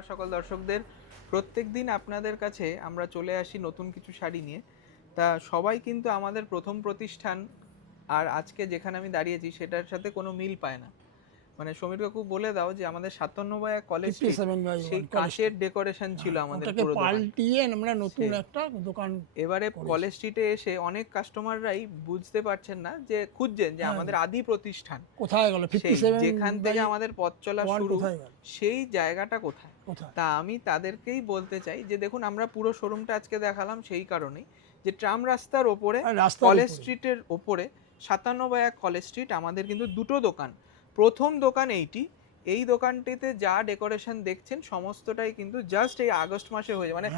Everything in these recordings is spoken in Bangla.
নমস্কার সকল দর্শকদের। প্রত্যেকদিন আপনাদের কাছে আমরা চলে আসি নতুন কিছু শাড়ি নিয়ে। তা সবাই কিন্তু আমাদের প্রথম প্রতিষ্ঠান, আর আজকে যেখানে আমি দাঁড়িয়েছি সেটার সাথে কোনো মিল পায় না। মানে সমীর কাকু বলে দাও যে আমাদের 57 কলেজ স্ট্রিট সেই কাচের ডেকোরেশন ছিল আমাদের পুরো দোকান, পাল্টিয়ে আমরা নতুন একটা দোকান। এবারে কলেজ স্ট্রিটে এসে অনেক কাস্টমাররাই বুঝতে পারছেন না, যে খুঁজছেন যে আমাদের আদি প্রতিষ্ঠান কোথায় গেল, যেখান থেকে আমাদের পথ চলা শুরু, সেই জায়গাটা কোথায়। তা আমি তাদেরকেই বলতে চাই যে দেখুন, আমরা পুরো শোরুমটা আজকে দেখালাম সেই কারণেই যে ট্রাম রাস্তার ওপরে কলেজ স্ট্রিটের ওপরে 57 কলেজ স্ট্রিট আমাদের কিন্তু দুটো দোকান। প্রথম দোকান এই দোকানটিতে যা ডেকোরেশন দেখছেন সমস্তটাই কিন্তু জাস্ট এই আগস্ট মাসে হয়েছে, মানে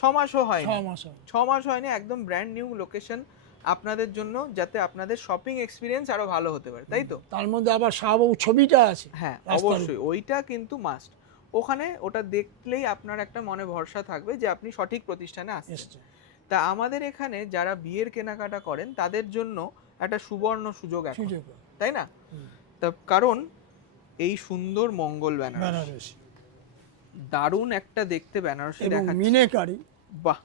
6 মাসও হয়নি, 6 মাস হয়নি, একদম ব্র্যান্ড নিউ লোকেশন আপনাদের জন্য, যাতে আপনাদের শপিং এক্সপিরিয়েন্স আরো ভালো হতে পারে, তাই তো? তার মধ্যে আবার শাহবাবু ছবিটা আছে, হ্যাঁ অবশ্যই, ওইটা কিন্তু মাস্ট। ওখানে ওটা দেখলেই আপনার একটা মনে ভরসা থাকবে যে আপনি সঠিক প্রতিষ্ঠানে আসছেন। তা আমাদের এখানে যারা বিয়ের কেনাকাটা করেন তাদের জন্য একটা সুবর্ণ সুযোগ এখন, তাই না? তা কারণ এই সুন্দর মঙ্গল বেনারসি, দারুণ একটা দেখতে বেনারসি দেখাচ্ছে, মিনেকারি, বাহ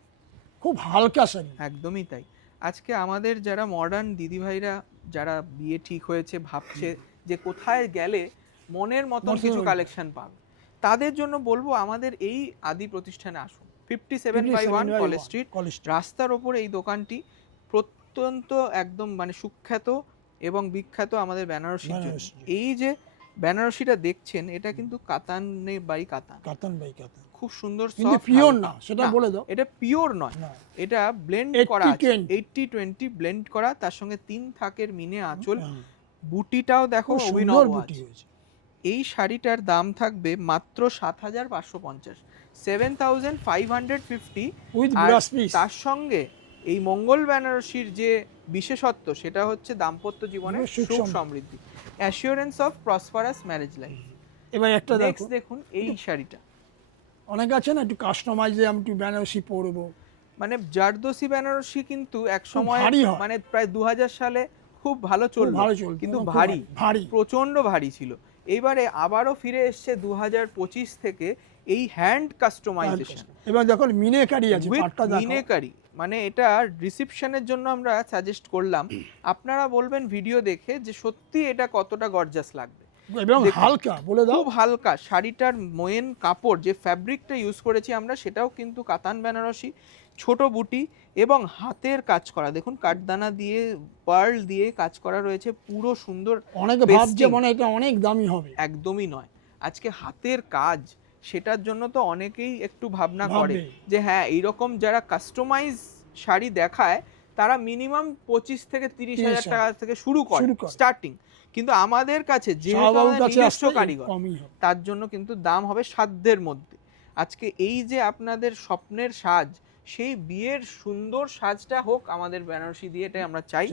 খুব হালকা শাড়ি, একদমই তাই। আজকে আমাদের যারা মডার্ন দিদিভাইরা যারা বিয়ে ঠিক হয়েছে ভাবছে যে কোথায় গেলে মনের মতন কিছু কালেকশন পাবে, তাদের জন্য বলবো আমাদের এই আদি প্রতিষ্ঠানে আসুন। 57/1 কলেজ স্ট্রিট, রাস্তার ওপর এই দোকানটি প্রত্যন্ত একদম মানে সুখ্যাত এবং বিখ্যাত আমাদের বেনারসির জন্য। এই যে বেনারসিটা দেখছেন এটা কিন্তু কাতানে বাই কাতান, খুব সুন্দর, কিন্তু পিওর না, সেটা বলে দাও। এটা পিওর নয়, এটা ব্লেন্ড করা আছে, 80-20 ব্লেন্ড করা, তার সঙ্গে 3 থাকের মিনে আঁচল, বুটিটাও দেখো অভিনব আছে। এই শাড়িটার দাম থাকবে মাত্র 7,550, 7,550 উইথ ব্লাউজ পিস। তার সঙ্গে এই মঙ্গল বেনারসির যে বিশেষত্ব সেটা হচ্ছে দাম্পত্য জীবনের সুখ সমৃদ্ধি, assurance of prosperous marriage life. এবার একটা দেখুন এই শাড়িটা, অনেক আছে না একটু কাস্টমাইজ, আমি একটু বেনারসি পরবো, মানে জারদোসি বেনারসি কিন্তু এক সময় মানে প্রায় 2000 সালে খুব ভালো চললো, কিন্তু ভারী প্রচন্ড ভারী ছিল। এইবারে আবারও ফিরে এসছে 2025 থেকে এই হ্যান্ড কাস্টমাইজেশন। এবার দেখো মিনেকারি আছে, মিনেকারি, মানে এটা রিসেপশনের জন্য আমরা সাজেস্ট করলাম। আপনারা বলবেন ভিডিও দেখে যে সত্যি এটা কতটা গর্জাস লাগবে, এবং হালকা, বলে দাও খুব হালকা। শাড়িটার ময়েন কাপড় যে ফ্যাব্রিকটা ইউজ করেছি আমরা সেটাও কিন্তু কাতান বেনারসি, ছোট বুটি এবং হাতের কাজ করা, দেখুন কাঠদানা দিয়ে পার্ল দিয়ে কাজ করা রয়েছে, পুরো সুন্দর। অনেকে ভাবছে মানে এটা অনেক দামি হবে, একদমই নয়। আজকে হাতের কাজ, সেটার জন্য তো অনেকেই একটু ভাবনা করে যে হ্যাঁ এইরকম যারা কাস্টমাইজ শাড়ি দেখায় তারা মিনিমাম 25 থেকে 30 হাজার টাকা থেকে শুরু করে স্টার্টিং, কিন্তু আমাদের কাছে যেহেতু নিজস্ব কারিগর, তার জন্য কিন্তু দাম হবে সাধ্যের মধ্যে। আজকে এই যে আপনাদের স্বপ্নের সাজ, সেই বিয়ের সুন্দর সাজটা হোক আমাদের বেনারসি দিয়ে, এটাই আমরা চাই।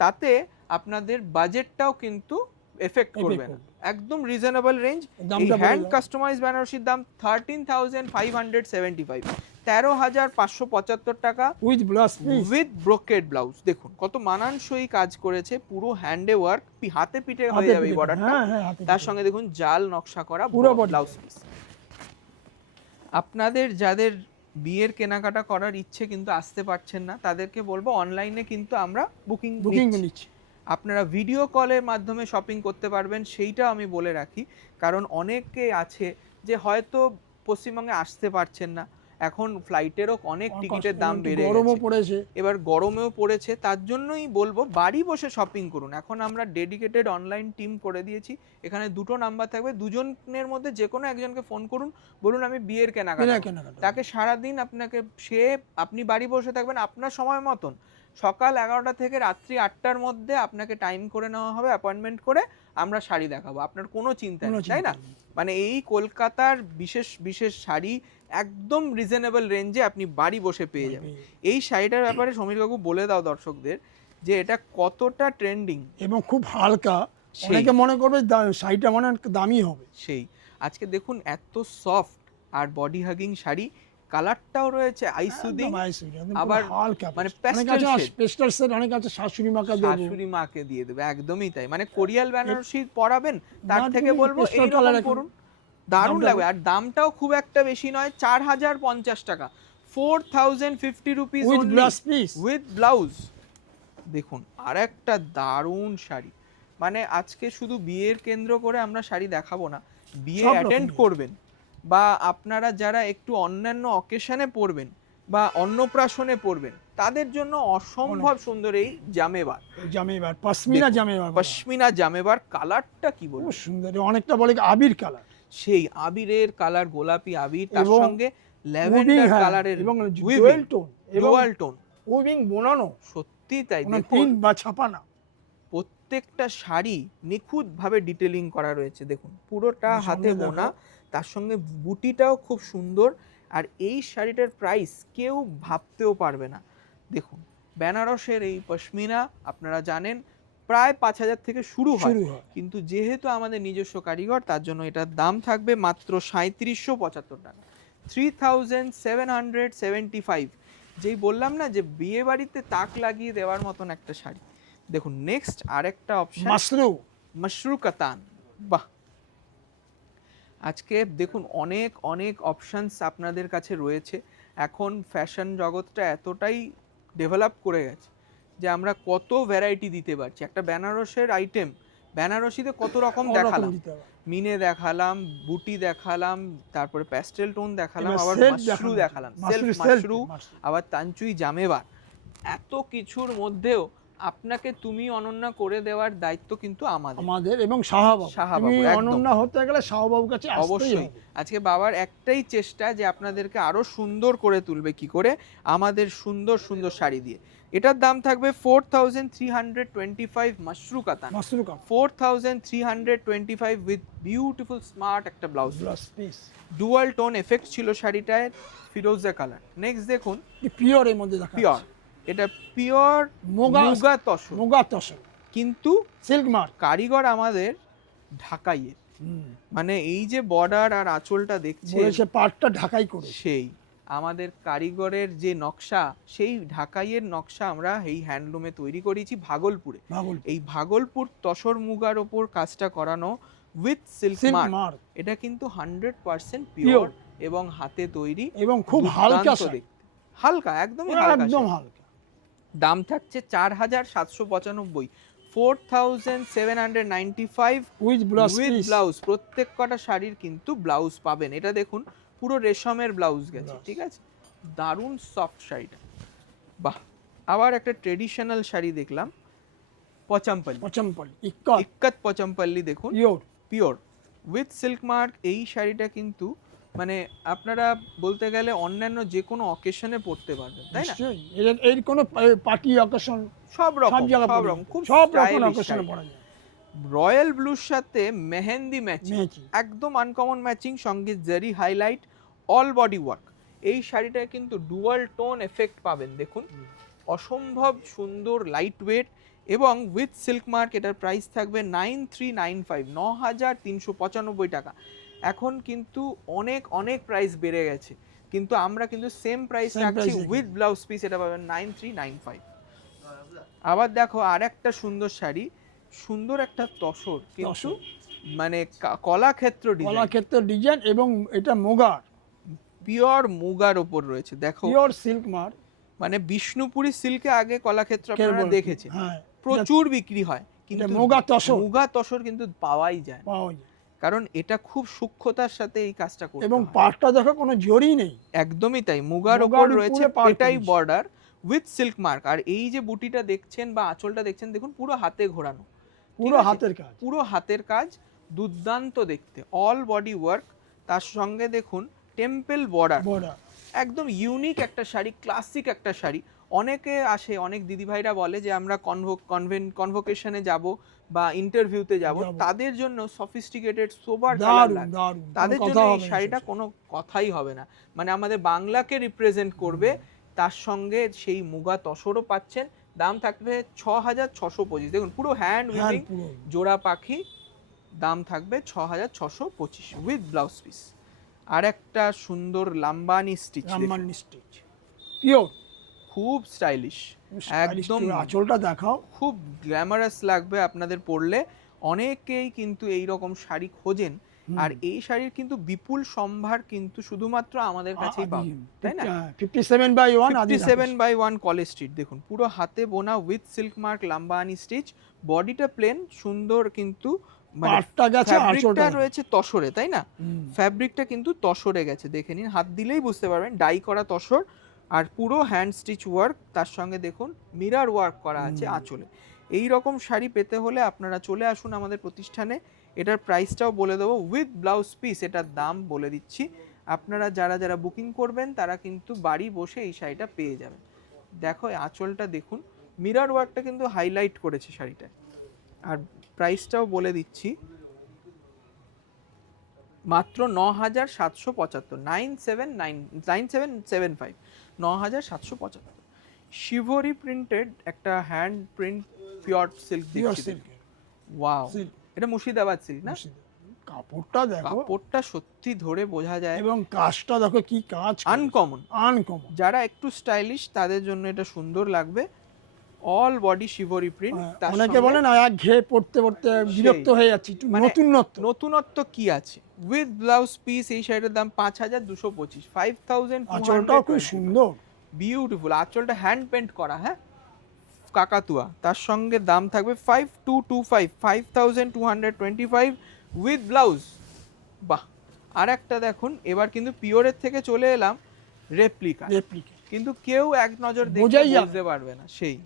তাতে আপনাদের বাজেটটাও কিন্তু এফেক্ট করবে না, একদম রিজনেবল রেঞ্জ। এই হ্যান্ড কাস্টমাইজ বেনারসির দাম 13,575, 13,575 টাকা উইথ ব্রোকেড ব্লাউজ। দেখুন কত মানানসই কাজ করেছে, পুরো হ্যান্ডে ওয়ার্ক, হাতে পিঠে হয়ে যাবে এই বর্ডারটা, তার সঙ্গে দেখুন জাল নকশা করা পুরো ব্লাউজ পিস। আপনাদের যাদের বিয়ের কেনাকাটা করার ইচ্ছে কিন্তু আসতে পারছেন না, তাদেরকে বলবো অনলাইনে কিন্তু আমরা বুকিং নিচ্ছি, আপনারা ভিডিও কলের মাধ্যমে শপিং করতে পারবেন, সেইটা আমি বলে রাখি। কারণ অনেকে আছে যে হয়তো পশ্চিমবঙ্গে আসতে পারছেন না, এখন ফ্লাইটেরও অনেক টিকিটের দাম বেড়ে গেছে, এবার গরমেও পড়েছে, তার জন্যই বলবো বাড়ি বসে শপিং করুন। এখন আমরা ডেডিকেটেড অনলাইন টিম করে দিয়েছি, এখানে দুটো নাম্বার থাকবে, দুজনের মধ্যে যে কোনো একজনকে ফোন করুন, বলুন আমি বিয়ের কেনাকাটা, তাকে সারাদিন আপনি বাড়ি বসে থাকবেন আপনার সময় মতন, সকাল 11টা থেকে রাত্রি 8টার মধ্যে আপনাকে টাইম করে নেওয়া হবে, অ্যাপয়েন্টমেন্ট করে আমরা শাড়ি দেখাবো, আপনার কোনো চিন্তা নেই, তাই না? মানে এই কলকাতার বিশেষ বিশেষ শাড়ি একদম রিজনেবল রেঞ্জে আপনি বাড়ি বসে পেয়ে যাবেন। এই শাড়িটার ব্যাপারে সমীর বাবু বলে দাও দর্শকদের যে এটা কতটা ট্রেন্ডিং এবং খুব হালকা, অনেকে মনে করবে শাড়িটা মানে দামি হবে, সেই আজকে দেখুন এত সফট আর বডি হাগিং শাড়ি, কালারটাও রয়েছে আইসুদিং, আবার মানে পেস্টাল শেড, অনেক আছে শাশুড়ি মাকে দিয়ে দেবে, একদমই তাই। মানে কোরিয়াল বেনারসি পরাবেন, তার থেকে বলবো এই কালার করুন, দারুণ দামটা লাগবে, আর দামটাও খুব একটা বেশি নয়, 4050 টাকা, 4050 rupees with blouse piece. With blouse. দেখুন আর একটা দারুণ শাড়ি, মানে আজকে শুধু বিয়ের কেন্দ্র করে আমরা শাড়ি দেখাবো না, বিয়ে সব অ্যাটেন্ড রকমের। করবেন বা আপনারা যারা একটু অন্যান্য অকেশনে পরবেন বা অন্নপ্রাশনে পরবেন, তাদের জন্য অসম্ভব সুন্দর এই জামেবার। জামেবার, পশমিনা জামেবার, পশমিনা জামেবার কালারটা কি খুব বলবো, সুন্দর, অনেকটা বলে কি আবির কালার, সেই আবিরের কালার, গোলাপি আবির, তার এবং সঙ্গে ল্যাভেন্ডার কালারের এবং উইভিং, ডুয়েল টোন এবং ডুয়াল টোন, উইভিং বোনানো, সত্যি তাই। কোনো দেখুন প্রিন্ট বা ছাপানা। প্রত্যেকটা শাড়ি নিখুঁতভাবে ডিটেলিং করা রয়েছে, দেখুন পুরোটা সামনে হাতে দেখো। বোনা, তার সঙ্গে বুটিটাও খুব সুন্দর। আর এই শাড়িটার প্রাইস কেউ ভাবতেও পারবে না। দেখুন বেনারসের এই পশমিনা আপনারা জানেন প্রায় 5000 থেকে শুরু হয়, কিন্তু যেহেতু আমাদের নিজস্ব কারিগর, তার জন্য এটার দাম থাকবে মাত্র 3775 টাকা, 3775। যেই বললাম না যে বিয়ে বাড়িতে তাক লাগিয়ে দেওয়ার মতন একটা শাড়ি। দেখুন নেক্সট আরেকটা অপশন, মাশরু কাতান। বাহ, আজকে দেখুন অনেক অনেক অপশনস আপনাদের কাছে রয়েছে। এখন ফ্যাশন জগৎটা এতটাই ডেভেলপ করে গেছে যে আমরা কত ভ্যারাইটি দিতে পারছি। একটা বেনারসের আইটেম, বেনারসিতে কত রকম দেখালাম, মিনে দেখালাম, বুটি দেখালাম, তারপরে প্যাস্টেল টোন দেখালাম, আবার মাশরু দেখালাম, সেলফ মাশরু, আবার তাঞ্চুই জামেবার। এত কিছুর মধ্যেও আপনাকে তুমি অনন্যা করে দেওয়ার দায়িত্ব কিন্তু আমাদের এবং শাহবাবু। শাহবাবু অনন্যা হতে গেলে শাহবাবুর কাছে অবশ্যই। আজকে বাবার একটাই চেষ্টা যে আপনাদেরকে আরো সুন্দর করে তুলবে, কি করে, আমাদের সুন্দর সুন্দর শাড়ি দিয়ে। এটার দাম থাকবে 4325 মাশরু কাতান, 4325 উইথ বিউটিফুল স্মার্ট একটা blouse piece, dual tone effect ছিল শাড়িটায়, ফিরোজা কালার। নেক্সট দেখুন পিওর, এর মধ্যে দেখা পিওর, এটা পিওর মুগা তসর, কিন্তু সিল্ক মার্ক, কারিগর আমাদের ঢাকাইয়ের, মানে এই যে বর্ডার আর আঁচলটা দেখছে, বলেছে পাটটা ঢাকাই করে, সেই আমাদের কারিগরের যে নকশা, সেই ঢাকাইয়ের নকশা আমরা এই হ্যান্ডলুমে তৈরি করেছি ভাগলপুরে। এই ভাগলপুর তসর মুগার ওপর কাজটা করানো উইথ সিল্ক মার্ক। এটা কিন্তু 100% পিওর এবং হাতে তৈরি এবং খুব হালকা দেখতে, হালকা, একদমই হালকা। দাম থাকছে 4795, 4795 উইথ ব্লাউজ। প্রত্যেক কটা শাড়ির কিন্তু ব্লাউজ পাবেন। এটা দেখুন পুরো রেশমের ব্লাউজ গেছে, ঠিক আছে, দারুণ সফট শাড়িটা। বাহ, আবার একটা ট্রেডিশনাল শাড়ি দেখলাম, পচমপল্লি, ইক্কত পচমপল্লি, দেখুন পিওর উইথ সিল্ক মার্ক। এই শাড়িটা কিন্তু মানে আপনারা বলতে গেলে অন্যান্য যে কোনো অকেশনে পড়তে পারবেন, তাই না? এর কোনো পার্টি অকেশন, সব রকম খুব স্টাইলিশ পরা যায়। রয়্যাল ব্লুর সাথে মেহেন্দি ম্যাচিং, একদম আনকমন ম্যাচিং, সঙ্গে জারি হাইলাইট, অল বডি ওয়ার্ক। এই শাড়িটা কিন্তু ডুয়াল টোন এফেক্ট পাবেন, দেখুন অসম্ভব সুন্দর, লাইট ওয়েট এবং উইথ সিল্ক মার্ক। এটার প্রাইস থাকবে 9395, 9395 টাকা। এখন কিন্তু অনেক অনেক প্রাইস বেড়ে গেছে, কিন্তু আমরা কিন্তু সেম প্রাইস রাখছি উইথ ব্লাউজ পিস, এটা পাবেন 9395। আবার দেখো আর একটা সুন্দর শাড়ি, সুন্দর একটা তসর, কিন্তু মানে কলাক্ষেত্র ডিজাইন এবং এটা মুগার, পিওর মুগার উপর রয়েছে। দেখো পিওর সিল্ক মার্ক, মানে বিষ্ণুপুরি সিল্কে আগে কলাক্ষেত্র আপনারা দেখেছেন, প্রচুর বিক্রি হয়, কিন্তু মুগা তসর কিন্তু পাওয়াই যায়, কারণ এটা খুব সূক্ষ্মতার সাথে এই কাজটা করতে হয়। এবং পাটটা দেখো কোনো জরি নেই, একদমই তাই, মুগার উপর রয়েছে এটাই বর্ডার উইথ সিল্ক মার্ক। আর এই যে বুটিটা দেখছেন বা আঁচলটা দেখছেন, দেখুন পুরো হাতে ঘোরানো, পুরো হাতের কাজ, দুর্দান্ত দেখতে, অল বডি ওয়ার্ক। তার সঙ্গে দেখুন টেম্পল বর্ডার, একদম ইউনিক একটা শাড়ি, ক্লাসিক একটা শাড়ি। অনেকে আসে, অনেক দিদিভাইরা বলে যে আমরা কনভোকেশনে যাব বা ইন্টারভিউতে যাব, তাদের জন্য সফিস্টিকেটেড সোবার কালার লাগে, তাদের জন্য এই শাড়িটা কোনো কথাই হবে না, মানে আমাদের বাংলাকে রিপ্রেজেন্ট করবে। তার সঙ্গে সেই মুগা তসরও পাচ্ছেন। দাম থাকবে 6625, দেখুন পুরো হ্যান্ড উইভিং জোড়া পাখি, দাম থাকবে 6625 উইথ ব্লাউজ পিস। আর একটা সুন্দর লাম্বানি স্টিচ, পিওর, খুব স্টাইলিশ, একদম আঁচলটা দেখাও, খুব গ্ল্যামারাস লাগবে আপনাদের পরলে। অনেকেই কিন্তু এই রকম শাড়ি খোঁজেন, আর এই শাড়ির কিন্তু বিপুল সম্ভার কিন্তু শুধুমাত্র আমাদের কাছেই পাবেন, তাই না? 57/1 57/1 কলেজ স্ট্রিট। দেখুন পুরো হাতে বোনা with silk mark Lambani stitch, বডিটা প্লেন, সুন্দর কিন্তু মানে পাটটা গেছে, ফ্যাব্রিকটা আঁচলটা রয়েছে তসরে, তাই না? ফ্যাব্রিকটা কিন্তু তসরে গেছে, দেখে নিন, হাত দিলেই বুঝতে পারবেন ডাই করা তসর। আর পুরো হ্যান্ড স্টিচ ওয়ার্ক, তার সঙ্গে দেখুন মিরর ওয়ার্ক করা আছে আঁচলে। এই রকম শাড়ি পেতে হলে আপনারা চলে আসুন আমাদের প্রতিষ্ঠানে। এটার প্রাইসটাও বলে দেবো উইথ ব্লাউজ পিস, এটার দাম বলে দিচ্ছি। আপনারা যারা যারা বুকিং করবেন তারা কিন্তু বাড়ি বসে এই শাড়িটা পেয়ে যাবেন। দেখো আঁচলটা দেখুন, মিরর ওয়ার্কটা কিন্তু হাইলাইট করেছে শাড়িটা। আর প্রাইসটাও বলে দিচ্ছি, মাত্র ৯,৭৭৫, 9775, ৯,৭75। শিভরি প্রিন্টেড একটা হ্যান্ড প্রিন্ট পিওর সিল্ক দিচ্ছি। ওয়াও, এটা মুর্শিদাবাদ সিল্ক না? কাপড়টা দেখো, কাপড়টা সত্যি ধরে বোঝা যায়, এবং কাজটা দেখো কি কাজ, আনকমন। যারা একটু স্টাইলিশ তাদের জন্য এটা সুন্দর লাগবে। All body shibori print. অনেকে বলে না এক ঘেয়ে পড়তে পড়তে বিরক্ত হয়ে যাচ্ছে, একটু নতুনত্ব কি আছে? উইথ ব্লাউজ পিস এই শাড়িটার দাম 5,225, 5,225। আঁচলটাও খুব সুন্দর, বিউটিফুল। আঁচলটা হ্যান্ড পেন্ট করা, হ্যাঁ, কাকাতুয়া। তার সঙ্গে দাম থাকবে 5,225, 5,225 উইথ ব্লাউজ। বাহ। আর একটা দেখুন, এবার কিন্তু পিওরের থেকে চলে এলাম রেপ্লিকা, কিন্তু কেউ এক নজর দেখে বুঝতে পারবে না। সেই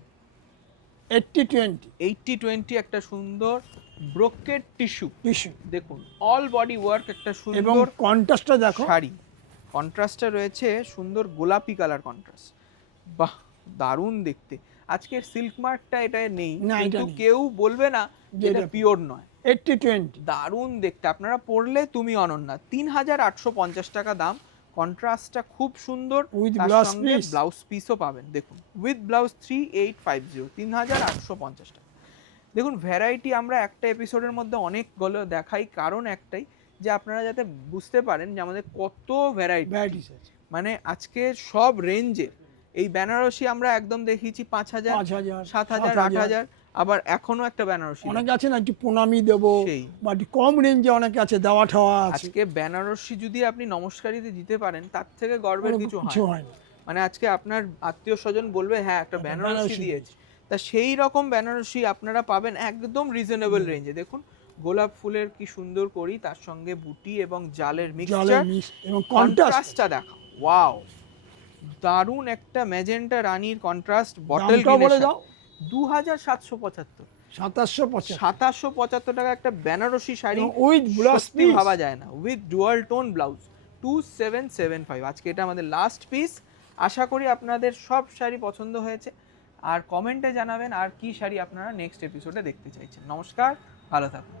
80-20 একটা সুন্দর ব্রোকেড টিস্যু দেখুন, অল বডি ওয়ার্ক, একটা সুন্দর কন্ট্রাস্টটা দেখো, শাড়ি কন্ট্রাস্টটা রয়েছে সুন্দর গোলাপি কালার কন্ট্রাস্ট। বাহ, দারুণ দেখতে। আজকের সিল্ক মার্কটা এটা নেই, কিন্তু কেউ বলবে না যে এটা পিওর নয়। 80-20 দারুণ দেখতে, আপনারা পরলে তুমি অনন্যা। 3,850 টাকা দাম। কন্ট্রাস্টটা খুব সুন্দর, তার সঙ্গে ব্লাউজ পিসও পাবেন। দেখুন উইথ ব্লাউজ 3,850, 3,850 টাকা। দেখুন ভ্যারাইটি আমরা একটা এপিসোডের মধ্যে অনেকগুলো দেখাই, কারণ একটাই যে আপনারা যাতে বুঝতে পারেন যে আমাদের কত ভ্যারাইটি আছে। মানে আজকে সব রেঞ্জের এই বেনারসি আমরা একদম দেখিয়েছি 5,000, 7,000, 8,000। আবার এখনো একটা বেনারসি অনেক আছে না, একটু প্রণামী দেবো, বা কম রেঞ্জে অনেক আছে, দেওয়া ঠাওয়া আছে। আজকে বেনারসি যদি আপনি নমস্কারিতে দিতে পারেন, তার থেকে গর্বের কিছু হয় না। মানে আজকে আপনার আত্মীয় স্বজন বলবে হ্যাঁ একটা বেনারসি দিয়েছে। তা সেই রকম বেনারসি আপনারা পাবেন একদম রিজনেবল রেঞ্জে। দেখুন গোলাপ ফুলের কি সুন্দর করি, তার সঙ্গে বুটি এবং জালের মিক্সচার, এবং কন্ট্রাস্টটা দেখো, ওয়াও, দারুণ একটা ম্যাজেন্টা রানীর কন্ট্রাস্ট বটল কিনে 2,775, 2,775 টাকা একটা Banarasi sari with blouse piece ভাবা যায় না, উইথ ডুয়াল টোন ব্লাউজ 2,775। আজকে এটা আমাদের লাস্ট পিস। আশা করি আপনাদের সব শাড়ি পছন্দ হয়েছে। আর কমেন্টে জানাবেন আর কি শাড়ি আপনারা নেক্সট এপিসোডে দেখতে চাইছেন। নমস্কার, ভালো থাকুন।